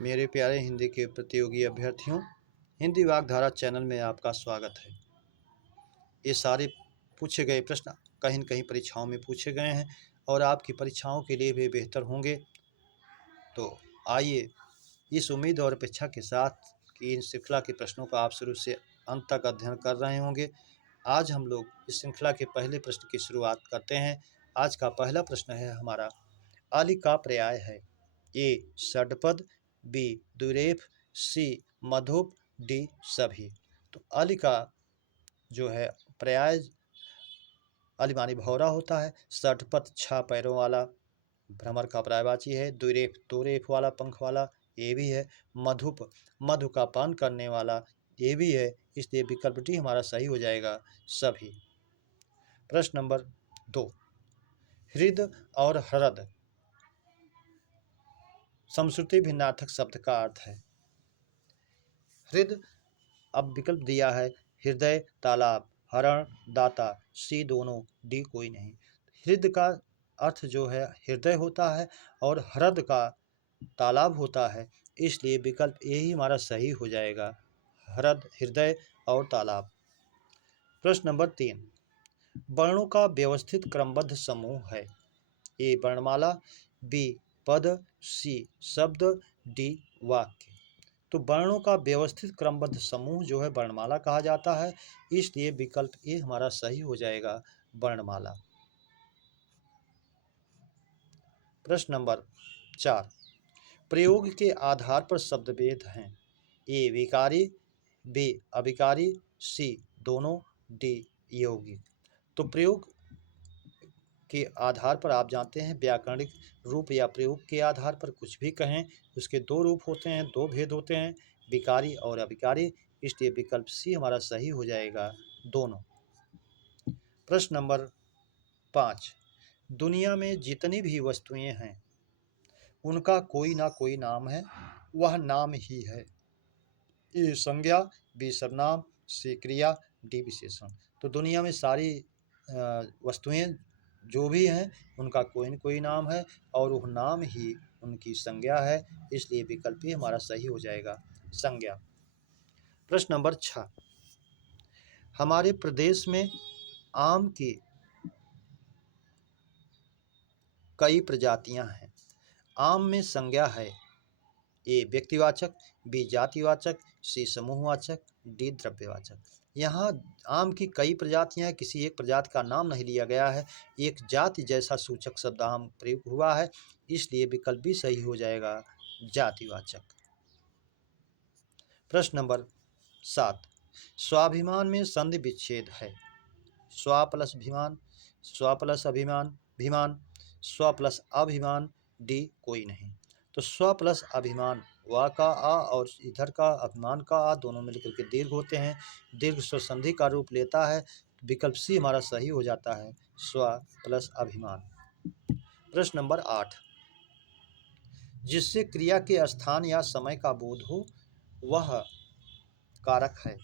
मेरे प्यारे हिंदी के प्रतियोगी अभ्यर्थियों, हिंदी वागधारा चैनल में आपका स्वागत है। ये सारे पूछे गए प्रश्न कहीं न कहीं परीक्षाओं में पूछे गए हैं और आपकी परीक्षाओं के लिए भी बेहतर होंगे। तो आइए इस उम्मीद और अपेक्षा के साथ कि इन श्रृंखला के प्रश्नों का आप शुरू से अंत तक अध्ययन कर रहे होंगे। आज हम लोग इस श्रृंखला के पहले प्रश्न की शुरुआत करते हैं। आज का पहला प्रश्न है हमारा, अली का पर्याय है? ए षट्पद, बी द्विरेफ, सी मधुप, डी सभी। तो अली का जो है पर्याय अली मानी भौरा होता है। षट्पद 6 पैरों वाला भ्रमर का पर्यायवाची है। द्विरेफ 2 रेफ वाला पंख वाला ये भी है। मधुप मधु का पान करने वाला ये भी है। इसलिए विकल्प डी हमारा सही हो जाएगा, सभी। प्रश्न नंबर 2, हृद और ह्रद समश्रुति भिन्नार्थक शब्द का अर्थ है। हृद, अब विकल्प दिया है हृदय, तालाब, हरण, दाता, सी दोनों, डी कोई नहीं। हृद का अर्थ जो है हृदय होता है और ह्रद का तालाब होता है, इसलिए विकल्प ए ही हमारा सही हो जाएगा, ह्रद, हृदय और तालाब। प्रश्न नंबर 3, वर्णों का व्यवस्थित क्रमबद्ध समूह है। ए वर्णमाला, बी पद, सी शब्द, डी वाक्य। तो वर्णों का व्यवस्थित क्रमबद्ध समूह जो है वर्णमाला कहा जाता है, इसलिए विकल्प ए हमारा सही हो जाएगा, वर्णमाला। प्रश्न नंबर 4, प्रयोग के आधार पर शब्दभेद हैं। ए विकारी, बी अविकारी, सी दोनों, डी यौगिक। तो प्रयोग के आधार पर आप जानते हैं व्याकरणिक रूप या प्रयोग के आधार पर कुछ भी कहें, उसके 2 रूप होते हैं, 2 भेद होते हैं, विकारी और अविकारी, इसलिए विकल्प सी हमारा सही हो जाएगा, दोनों। प्रश्न नंबर 5, दुनिया में जितनी भी वस्तुएं हैं उनका कोई ना कोई नाम है, वह नाम ही है। ए संज्ञा, बी सर्वनाम, सी क्रिया, डी विशेषण। तो दुनिया में सारी वस्तुएं जो भी हैं उनका कोई न कोई नाम है और वह नाम ही उनकी संज्ञा है, इसलिए विकल्प ही हमारा सही हो जाएगा, संज्ञा। प्रश्न नंबर 6, हमारे प्रदेश में आम की कई प्रजातियां हैं। आम में संज्ञा है, ए व्यक्तिवाचक, बी जातिवाचक, सी समूहवाचक, डी द्रव्यवाचक। यहाँ आम की कई प्रजातियां हैं, किसी एक प्रजाति का नाम नहीं लिया गया है, एक जाति जैसा सूचक शब्द आम प्रयोग हुआ है, इसलिए विकल्प भी सही हो जाएगा, जातिवाचक। प्रश्न नंबर 7, स्वाभिमान में संधि विच्छेद है। स्वा प्लस अभिमान, स्वा प्लस अभिमान, भिमान, स्व प्लस अभिमान, डी कोई नहीं। तो स्व प्लस अभिमान, वा का आ और इधर का अभिमान का आ दोनों मिलकर के दीर्घ होते हैं, दीर्घ स्व संधि का रूप लेता है, विकल्प सी हमारा सही हो जाता है, स्व प्लस अभिमान। प्रश्न नंबर 8, जिससे क्रिया के स्थान या समय का बोध हो वह कारक है।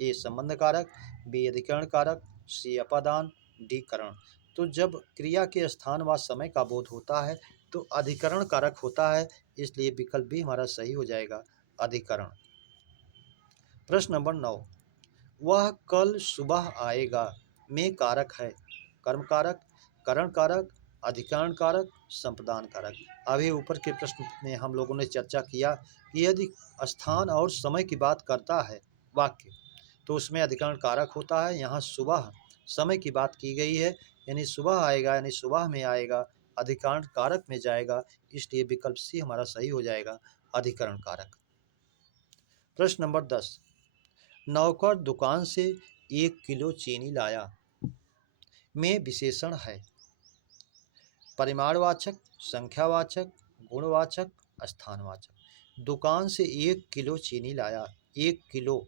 ए संबंध कारक, बी अधिकरण कारक, सी अपादान, डी करण। तो जब क्रिया के स्थान व समय का बोध होता है तो अधिकरण कारक होता है, इसलिए विकल्प भी हमारा सही हो जाएगा, अधिकरण। प्रश्न नंबर 9, वह कल सुबह आएगा में कारक है। कर्म कारक, करण कारक, अधिकरण कारक, संप्रदान कारक। अभी ऊपर के प्रश्न में हम लोगों ने चर्चा किया कि यदि स्थान और समय की बात करता है वाक्य तो उसमें अधिकरण कारक होता है। यहाँ सुबह समय की बात की गई है, यानी सुबह आएगा, यानी सुबह में आएगा, अधिकरण कारक में जाएगा, इसलिए विकल्प सी हमारा सही हो जाएगा, अधिकरण कारक। प्रश्न नंबर 10, नौकर दुकान से 1 किलो चीनी लाया में विशेषण है। परिमाणवाचक, संख्यावाचक, गुणवाचक, स्थानवाचक। दुकान से 1 किलो चीनी लाया, 1 किलो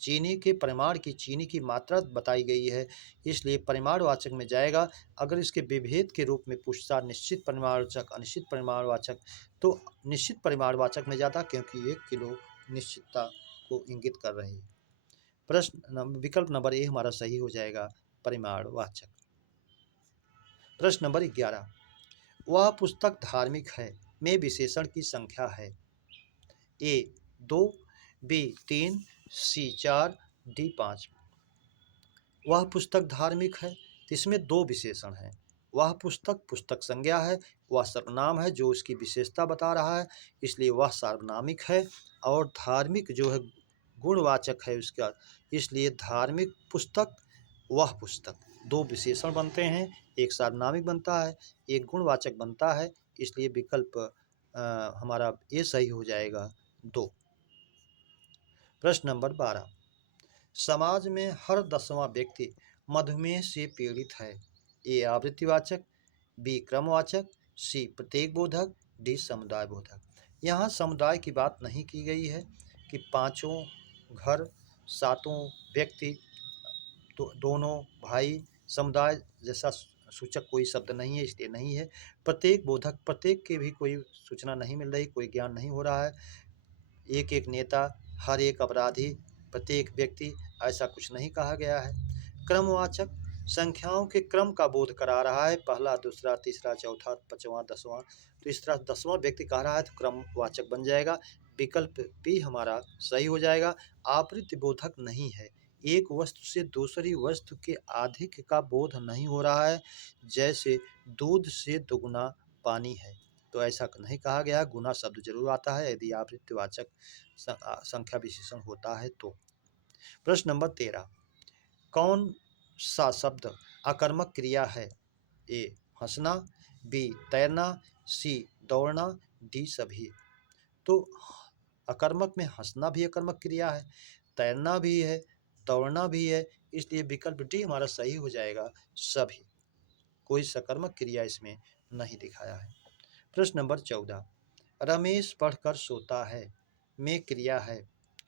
चीनी के परिमाण की, चीनी की मात्रा बताई गई है, इसलिए परिमाणवाचक में जाएगा। अगर इसके विभेद के रूप में पूछता निश्चित परिमाणवाचक, अनिश्चित परिमाणवाचक, तो निश्चित परिमाणवाचक में जाता, क्योंकि 1 किलो निश्चितता को इंगित कर रही है। प्रश्न विकल्प नंबर ए हमारा सही हो जाएगा, परिमाणवाचक। प्रश्न नंबर 11, वह पुस्तक धार्मिक है में विशेषण की संख्या है। ए 2, बी 3, सी 4, डी 5। वह पुस्तक धार्मिक है, तो इसमें दो विशेषण हैं। वह पुस्तक पुस्तक संज्ञा है, वह सर्वनाम है जो उसकी विशेषता बता रहा है, इसलिए वह सार्वनामिक है। और धार्मिक जो है गुणवाचक है उसका, इसलिए धार्मिक पुस्तक वह पुस्तक। दो विशेषण बनते हैं, एक सार्वनामिक बनता है, एक गुणवाचक बनता है, इसलिए विकल्प हमारा ये सही हो जाएगा 2। प्रश्न नंबर 12। समाज में हर 10वां व्यक्ति मधुमेह से पीड़ित है। ए आवृत्तिवाचक, बी क्रमवाचक, सी प्रत्येक बोधक, डी समुदाय बोधक। यहाँ समुदाय की बात नहीं की गई है कि पांचों घर, सातों व्यक्ति, तो दोनों भाई, समुदाय जैसा सूचक कोई शब्द नहीं है, इसलिए नहीं है। प्रत्येक बोधक, प्रत्येक की भी कोई सूचना नहीं मिल रही, कोई ज्ञान नहीं हो रहा है। एक एक नेता, हर एक अपराधी, प्रत्येक व्यक्ति, ऐसा कुछ नहीं कहा गया है। क्रमवाचक संख्याओं के क्रम का बोध करा रहा है, पहला, दूसरा, तीसरा, चौथा, पांचवा, 10वां। तो इस तरह 10वां व्यक्ति कह रहा है तो क्रमवाचक बन जाएगा। विकल्प भी हमारा सही हो जाएगा। आवृत्ति बोधक नहीं है, एक वस्तु से दूसरी वस्तु के अधिक का बोध नहीं हो रहा है, जैसे दूध से दुगुना पानी है। तो ऐसा नहीं कहा गया, गुना शब्द जरूर आता है यदि आवृत्तिवाचक संख्या विशेषण होता है तो। प्रश्न नंबर 13। कौन सा शब्द आकर्मक क्रिया है? ए हंसना, बी तैरना, सी दौड़ना, डी सभी। तो अकर्मक में हंसना भी अकर्मक क्रिया है, तैरना भी है, दौड़ना भी है, इसलिए विकल्प डी हमारा सही हो जाएगा सभी। कोई सकर्मक क्रिया इसमें नहीं दिखाया है। प्रश्न नंबर 14। रमेश पढ़कर सोता है में क्रिया है।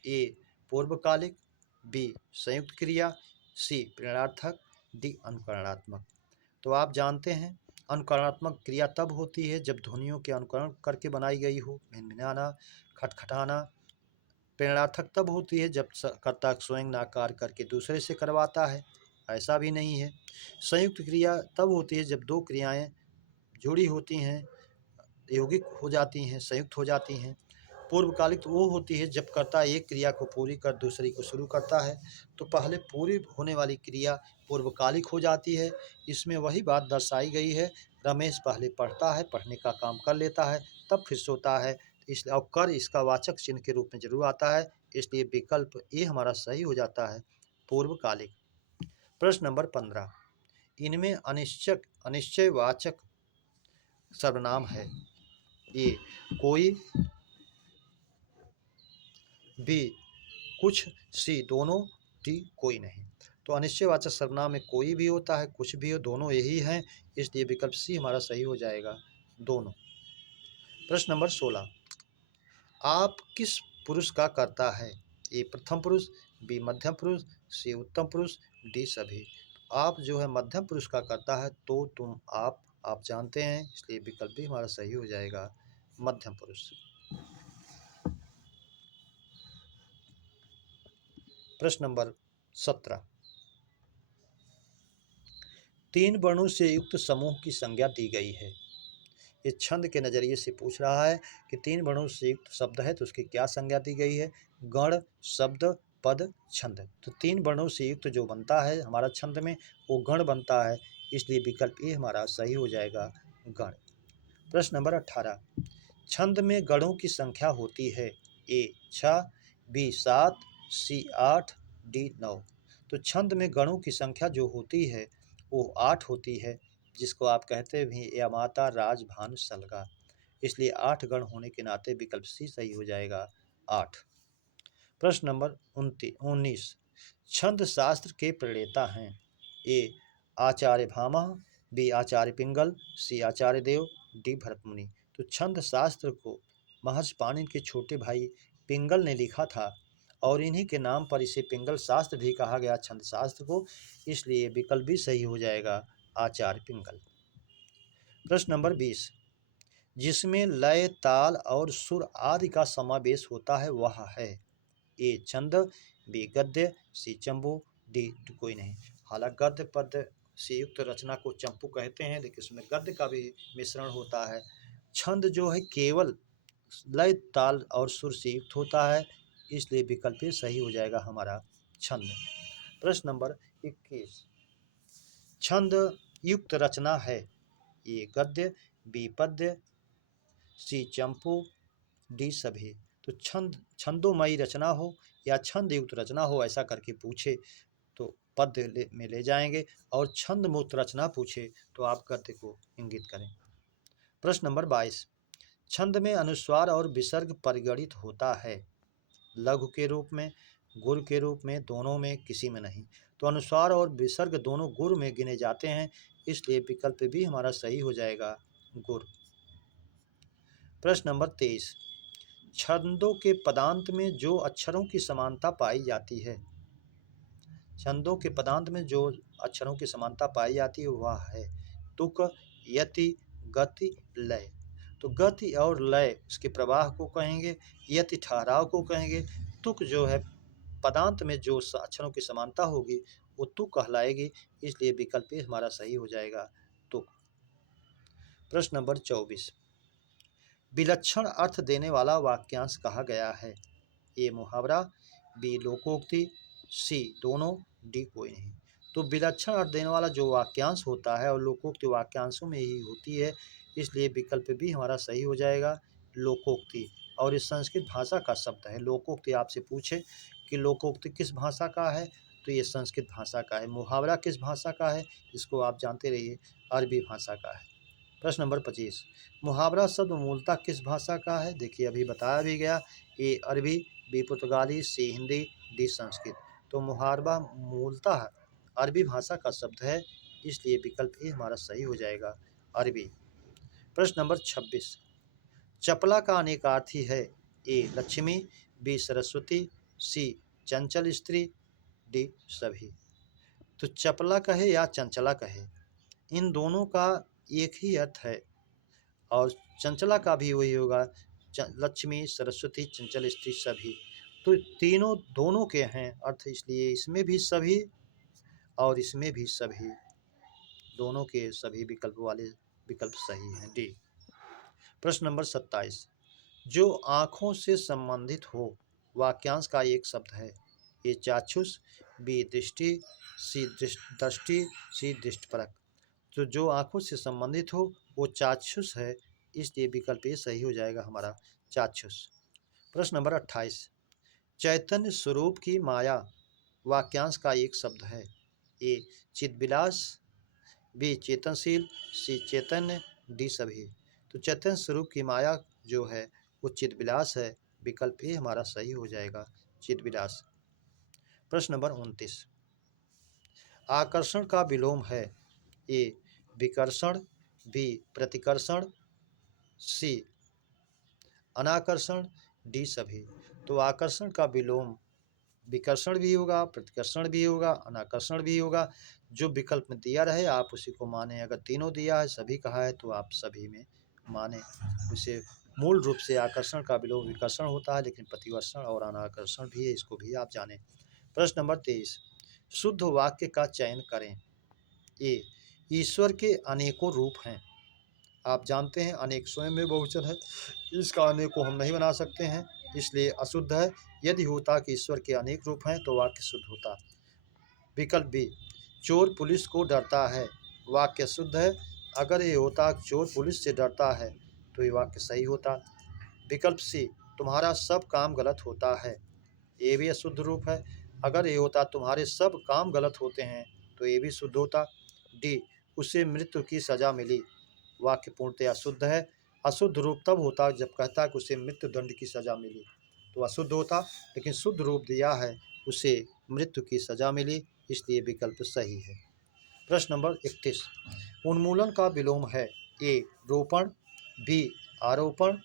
ए पूर्वकालिक, बी संयुक्त क्रिया, सी प्रेरणार्थक, डी अनुकरणात्मक। तो आप जानते हैं अनुकरणात्मक क्रिया तब होती है जब ध्वनियों के अनुकरण करके बनाई गई हो, भिनभिनाना, खटखटाना। प्रेरणार्थक तब होती है जब कर्ता स्वयं नाकार करके दूसरे से करवाता है, ऐसा भी नहीं है। संयुक्त क्रिया तब होती है जब दो क्रियाएं जुड़ी होती हैं, यौगिक हो जाती हैं, संयुक्त हो जाती हैं। पूर्वकालिक वो होती है जब कर्ता एक क्रिया को पूरी कर दूसरी को शुरू करता है, तो पहले पूरी होने वाली क्रिया पूर्वकालिक हो जाती है। इसमें वही बात दर्शाई गई है, रमेश पहले पढ़ता है, पढ़ने का काम कर लेता है, तब फिर सोता है, इसलिए और कर इसका वाचक चिन्ह के रूप में जरूर आता है, इसलिए विकल्प ए हमारा सही हो जाता है, पूर्वकालिक। प्रश्न नंबर 15। इनमें अनिश्चयवाचक सर्वनाम है। ए कोई, बी कुछ, सी दोनों, डी कोई नहीं। तो अनिश्चयवाचक सर्वनाम में कोई भी होता है, कुछ भी हो, दोनों यही हैं, इसलिए विकल्प सी हमारा सही हो जाएगा, दोनों। प्रश्न नंबर 16। आप किस पुरुष का करता है? ए प्रथम पुरुष, बी मध्यम पुरुष, सी उत्तम पुरुष, डी सभी। आप जो है मध्यम पुरुष का करता है, तो तुम आप जानते हैं, इसलिए विकल्प भी हमारा सही हो जाएगा, मध्यम पुरुष। प्रश्न नंबर 17। तीन वर्णों से युक्त समूह की संज्ञा दी गई है। ये छंद के नजरिए से पूछ रहा है कि तीन वर्णों से युक्त शब्द है तो उसकी क्या संज्ञा दी गई है। गण, शब्द, पद, छंद। तो तीन वर्णों से युक्त जो बनता है हमारा छंद में, वो गण बनता है, इसलिए विकल्प ए हमारा सही हो जाएगा, गण। प्रश्न नंबर 18। छंद में गणों की संख्या होती है। ए 6, बी 7, सी 8, डी 9। तो छंद में गणों की संख्या जो होती है वो 8 होती है, जिसको आप कहते भी यमाता, राज, भान, सलगा, इसलिए 8 गण होने के नाते विकल्प सी सही हो जाएगा, 8। प्रश्न नंबर 19। छंद शास्त्र के प्रणेता हैं। ए आचार्य भामह, बी आचार्य पिंगल, सी आचार्य देव, डी भरतमुनि। तो छंद शास्त्र को महर्षि पाणिनि के छोटे भाई पिंगल ने लिखा था, और इन्हीं के नाम पर इसे पिंगल शास्त्र भी कहा गया, छंद शास्त्र को, इसलिए विकल्प भी सही हो जाएगा, आचार्य पिंगल। प्रश्न नंबर 20। जिसमें लय, ताल और सुर आदि का समावेश होता है वह है। ए छंद, बी गद्य, सी चंपू, डी कोई नहीं। हालांकि गद्य पद्य से युक्त रचना को चंपू कहते हैं, लेकिन इसमें गद्य का भी मिश्रण होता है। छंद जो है केवल लय, ताल और सुर से युक्त होता है, इसलिए विकल्प ए सही हो जाएगा हमारा छंद। प्रश्न नंबर 21, छंद युक्त रचना है, ए गद्य, बी पद्य, सी चंपू, डी सभी। तो छंदोमयी रचना हो या छंद युक्त रचना हो ऐसा करके पूछे तो पद्य में ले जाएंगे, और छंद मुक्त रचना पूछे तो आप गद्य को इंगित करें। प्रश्न नंबर 22, छंद में अनुस्वार और विसर्ग परिगणित होता है, लघु के रूप में, गुरु के रूप में, दोनों में, किसी में नहीं। तो अनुस्वार और विसर्ग दोनों गुरु में गिने जाते हैं, इसलिए विकल्प भी हमारा सही हो जाएगा गुरु। प्रश्न नंबर 23, छंदों के पदांत में जो अक्षरों की समानता पाई जाती है, छंदों के पदांत में जो अक्षरों की समानता पाई जाती है वह है तुक, यति, गति, लय। तो गति और लय इसके प्रवाह को कहेंगे, यति ठहराव को कहेंगे, तुक जो है पदांत में जो अक्षरों की समानता होगी वो तुक कहलाएगी, इसलिए विकल्प ए हमारा सही हो जाएगा तुक। प्रश्न नंबर 24, विलक्षण अर्थ देने वाला वाक्यांश कहा गया है, ए मुहावरा, बी लोकोक्ति, सी दोनों, डी कोई नहीं। तो विलक्षण अर्थ देने वाला जो वाक्यांश होता है और लोकोक्ति वाक्यांशों में ही होती है, इसलिए विकल्प भी हमारा सही हो जाएगा लोकोक्ति। और इस संस्कृत भाषा का शब्द है। लोकोक्ति आपसे पूछे कि लोकोक्ति किस भाषा का है, तो ये संस्कृत भाषा का है। मुहावरा किस भाषा का है, इसको आप जानते रहिए, अरबी भाषा का है। प्रश्न नंबर 25, मुहावरा शब्द मूलतः किस भाषा का है, देखिए अभी बताया भी गया, ए अरबी, बी पुर्तगाली, सी हिंदी, डी संस्कृत। तो मुहावरा मूलतः अरबी भाषा का शब्द है, इसलिए विकल्प ए हमारा सही हो जाएगा अरबी। प्रश्न नंबर 26, चपला का अनेकार्थी है, ए लक्ष्मी, बी सरस्वती, सी चंचल स्त्री, डी सभी। तो चपला कहे या चंचला कहे, इन दोनों का एक ही अर्थ है, और चंचला का भी वही होगा, लक्ष्मी, सरस्वती, चंचल स्त्री, सभी। तो तीनों दोनों के हैं अर्थ, इसलिए इसमें भी सभी और इसमें भी सभी, दोनों के सभी विकल्प वाले विकल्प सही हैं, डी। प्रश्न नंबर 27, जो आँखों से संबंधित हो वाक्यांश का एक शब्द है, ए चाक्षुष, बी दृष्टि, सी दृष्टि, सी दृष्टिपरक। तो जो आँखों से संबंधित हो वो चाक्षुष है, इसलिए विकल्प ए सही हो जाएगा हमारा चाक्षुष। प्रश्न नंबर 28, चैतन्य स्वरूप की माया वाक्यांश का एक शब्द है, ए चिद्विलास, बी चेतनशील, सी चैतन्य, डी सभी। तो चैतन्य स्वरूप की माया जो है वो चिद्विलास है, विकल्प ए हमारा सही हो जाएगा चिद्विलास। प्रश्न नंबर 29, आकर्षण का विलोम है, ए विकर्षण, बी प्रतिकर्षण, सी अनाकर्षण, डी सभी। तो आकर्षण का विलोम विकर्षण भी होगा, प्रतिकर्षण भी होगा, अनाकर्षण भी होगा। जो विकल्प में दिया रहे आप उसी को माने, अगर तीनों दिया है, सभी कहा है, तो आप सभी में माने उसे। मूल रूप से आकर्षण का विलोम विकर्षण होता है, लेकिन प्रतिकर्षण और अनाकर्षण भी है, इसको भी आप जानें। प्रश्न नंबर 23, शुद्ध वाक्य का चयन करें, ए ईश्वर के अनेकों रूप हैं, आप जानते हैं अनेक स्वयं में बहुवचन है, इसका अनेक को हम नहीं बना सकते हैं, इसलिए अशुद्ध है। यदि होता कि ईश्वर के अनेक रूप हैं तो वाक्य शुद्ध होता। विकल्प बी, चोर पुलिस को डरता है, वाक्य शुद्ध है। अगर ये होता चोर पुलिस से डरता है तो ये वाक्य सही होता। विकल्प सी, तुम्हारा सब काम गलत होता है, ये भी अशुद्ध रूप है। अगर ये होता तुम्हारे सब काम गलत होते हैं तो ये भी शुद्ध होता। डी, उसे मृत्यु की सजा मिली, वाक्य पूर्णतः अशुद्ध है। अशुद्ध रूप तब होता जब कहता कि उसे मृत्यु दंड की सजा मिली, तो अशुद्ध होता, लेकिन शुद्ध रूप दिया है उसे मृत्यु की सजा मिली, इसलिए विकल्प सही है। प्रश्न नंबर 31, उन्मूलन का विलोम है, ए रोपण, बी आरोपण,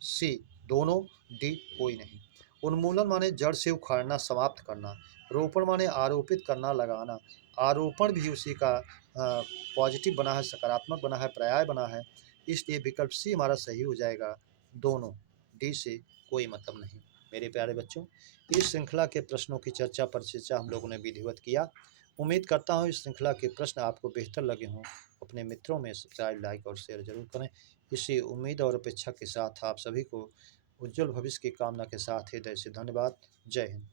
सी दोनों, डी कोई नहीं। उन्मूलन माने जड़ से उखाड़ना, समाप्त करना। रोपण माने आरोपित करना, लगाना। आरोपण भी उसी का पॉजिटिव बना है, सकारात्मक बना है, पर्याय बना है, इसलिए विकल्प सी हमारा सही हो जाएगा दोनों, डी से कोई मतलब नहीं। मेरे प्यारे बच्चों, इस श्रृंखला के प्रश्नों की चर्चा परिचर्चा हम लोगों ने विधिवत किया। उम्मीद करता हूँ इस श्रृंखला के प्रश्न आपको बेहतर लगे हों। अपने मित्रों में सब्सक्राइब, लाइक और शेयर जरूर करें। इसी उम्मीद और अपेक्षा के साथ आप सभी को उज्जवल भविष्य की कामना के साथ हृदय से धन्यवाद। जय हिंद।